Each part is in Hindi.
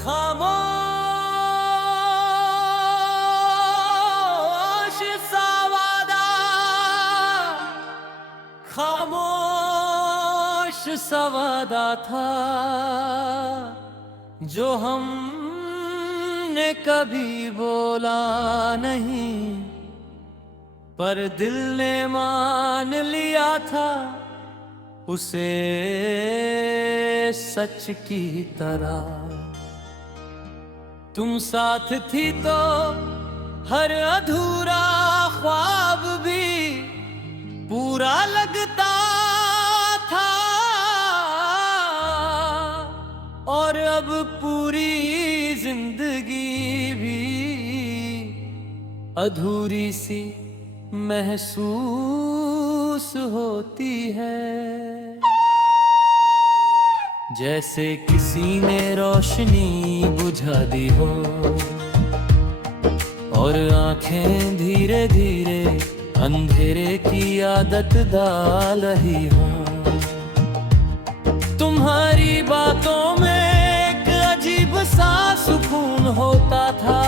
खामोश सा वादा, खामोश सा वादा था जो हमने कभी बोला नहीं, पर दिल ने मान लिया था उसे सच की तरह। तुम साथ थी तो हर अधूरा ख्वाब भी पूरा लगता था, और अब पूरी जिंदगी भी अधूरी सी महसूस होती है। जैसे किसी ने रोशनी बुझा दी हो और आंखें धीरे धीरे अंधेरे की आदत डाल रही हो। तुम्हारी बातों में एक अजीब सा सुकून होता था,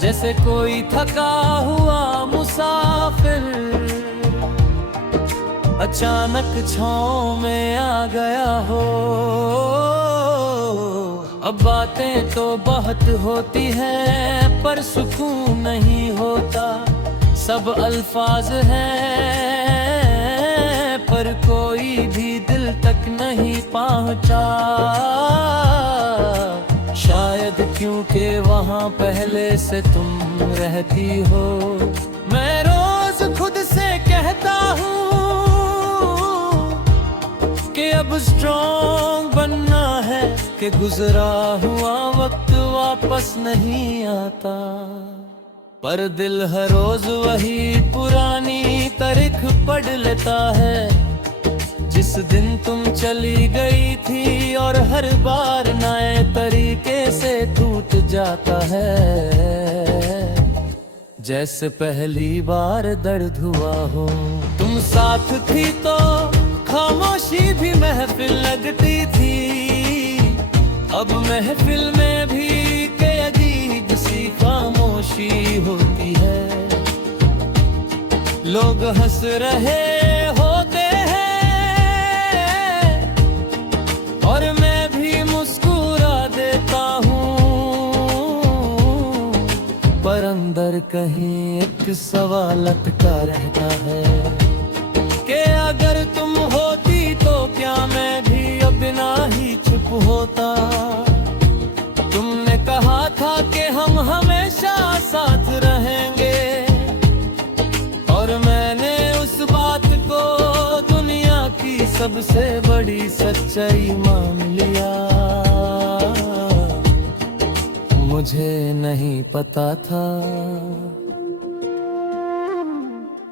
जैसे कोई थका हुआ मुसाफिर अचानक छाँव में आ गया हो। अब बातें तो बहुत होती हैं पर सुकून नहीं होता। सब अल्फाज हैं पर कोई भी दिल तक नहीं पहुंचा। शायद क्योंकि वहाँ पहले से तुम रहती हो। मैं रोज खुद से कहता हूँ कि अब स्ट्रॉन्ग बनना है, कि गुजरा हुआ वक्त वापस नहीं आता। पर दिल हर रोज वही पुरानी तारीख पढ़ लेता है, जिस दिन तुम चली गई थी, और हर बार नए तरीके से टूट जाता है। जैसे पहली बार दर्द हुआ हो। तुम साथ थी तो खामोशी भी महफिल लगती थी, अब महफिल में भी के अजीब सी खामोशी होती है। लोग हंस रहे होते हैं और मैं भी मुस्कुरा देता हूँ, पर अंदर कहीं एक सवाल अटका रहता है कि अगर तुम होती तो क्या मैं भी अब ना ही चुप होता। तुमने कहा था कि हम हमेशा साथ रहेंगे, और मैंने उस बात को दुनिया की सबसे बड़ी सच्चाई मान लिया। मुझे नहीं पता था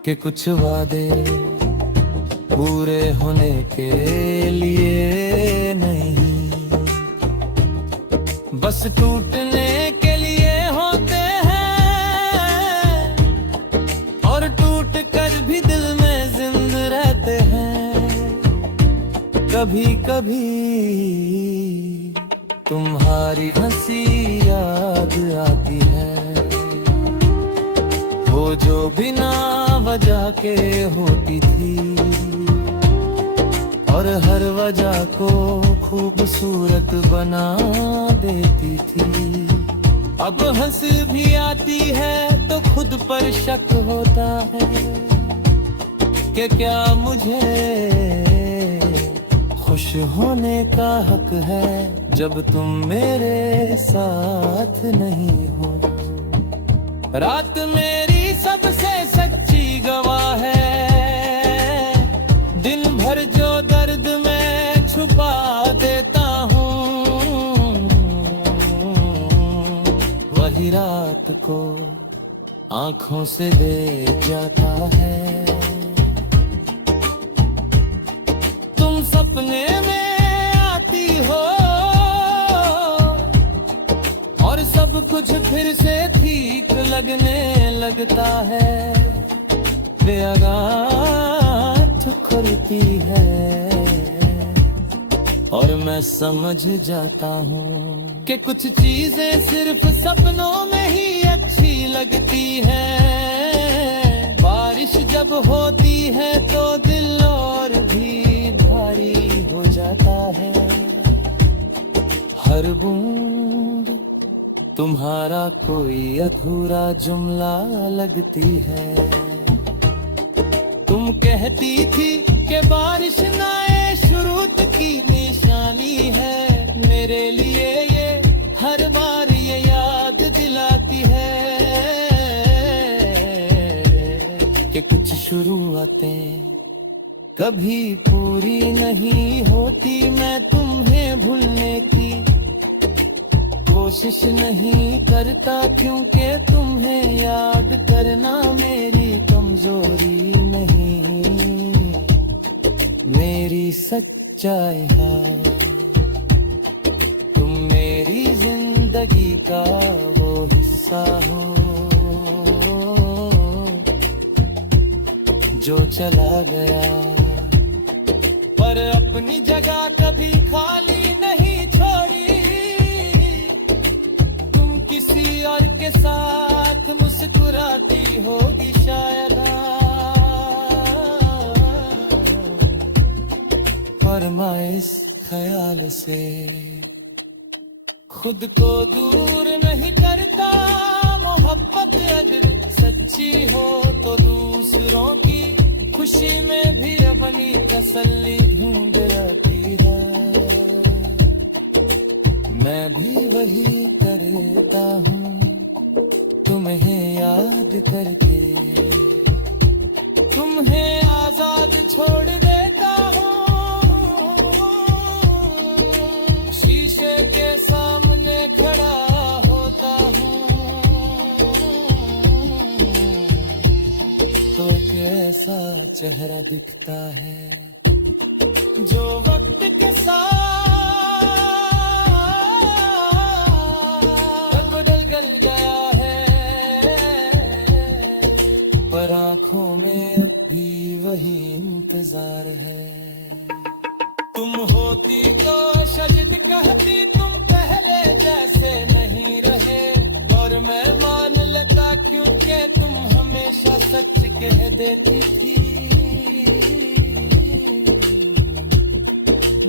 कि कुछ वादे पूरे होने के लिए नहीं, बस टूटने के लिए होते हैं, और टूट कर भी दिल में जिंदा रहते हैं। कभी कभी तुम्हारी हंसी याद आती है, वो जो बिना वजह के होती थी, और हर वजह को खूबसूरत बना देती थी। अब हंस भी आती है तो खुद पर शक होता है कि क्या मुझे खुश होने का हक है जब तुम मेरे साथ नहीं हो। रात मेरी सबसे सच्ची गवाह है, दिन भर जो दर्द में छुपा देता हूँ, वही रात को आंखों से ले जाता है। तुम सपने में आती हो और सब कुछ फिर से ठीक लगने लगता है। बेअगात खुलती है और मैं समझ जाता हूँ कि कुछ चीजें सिर्फ सपनों में ही अच्छी लगती है। बारिश जब होती है तो दिल और भी भारी हो जाता है। हर बूंद तुम्हारा कोई अधूरा जुमला लगती है। तुम कहती थी कि बारिश नए शुरूत की निशानी है। मेरे लिए ये हर बार ये याद दिलाती है कि कुछ शुरुआतें कभी पूरी नहीं होती। मैं तुम्हें भूलने की कोशिश नहीं करता, क्योंकि तुम्हें याद करना मेरी कमजोरी नहीं, मेरी सच्चाई है। तुम मेरी जिंदगी का वो हिस्सा हो जो चला गया, पर अपनी जगह कभी खाली नहीं छोड़ी। तुम किसी और के साथ मुस्कुराती होगी शायद, पर मैं इस ख्याल से खुद को दूर नहीं करता। मोहब्बत अगर सच्ची हो तो दूसरों की खुशी में भी अपनी तसल्ली ढूंढ रही है। मैं भी वही करता हूँ तुम्हें याद करके, तुम्हें आजाद छोड़ देता हूँ। शीशे के सामने खड़ा होता हूँ तो एक ऐसा चेहरा दिखता है जो वक्त के साथ बदल गया है, पर आंखों में अब भी वही इंतजार है। तुम होती तो शायद कहती तुम पहले जैसे नहीं रहे, और मैं मान लेता क्योंकि तुम हमेशा सच कह देती थी।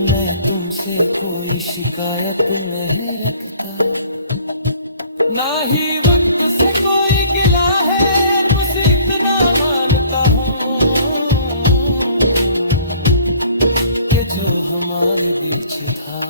मैं तुमसे कोई शिकायत नहीं रखता, ना ही वक्त से कोई गिला है, बस इतना मानता हूँ कि जो हमारे बीच था